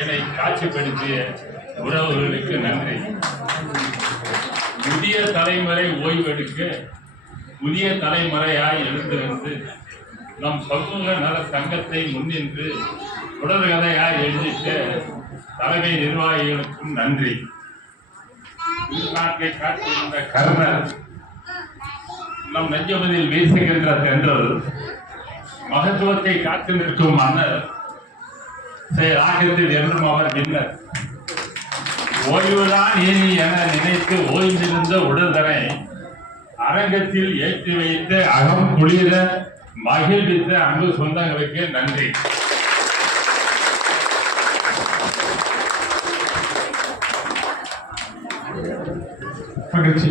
என்னை காட்சிப்படுத்திய உறவுகளுக்கு நன்றி. புதிய தலைமுறை ஓய்வெடுக்க புதிய தலைமுறையாய் எழுந்திருந்து நம் சமூக நல சங்கத்தை முன்னின்று தொடர்கதையாய் எழுதிட்ட தலைமை நிர்வாகிகளுக்கும் நன்றி. நாட்டை காத்திருந்த கர்ணர், நம் நெஞ்சமதில் வீசுகின்ற தென்றல், மகத்துவத்தை காத்து நிற்கும் மன்னர், ராகத்தில் என்றும் அவர் பின்னர். ஓய்வுதான் இனி என நினைத்து ஓய்ந்திருந்த உடல்தனை அரங்கத்தில் ஏற்றி வைத்து அகம் குளிர மகிழ்வித்த அன்பு சொந்தங்களுக்கு நன்றி. மகிழ்ச்சி.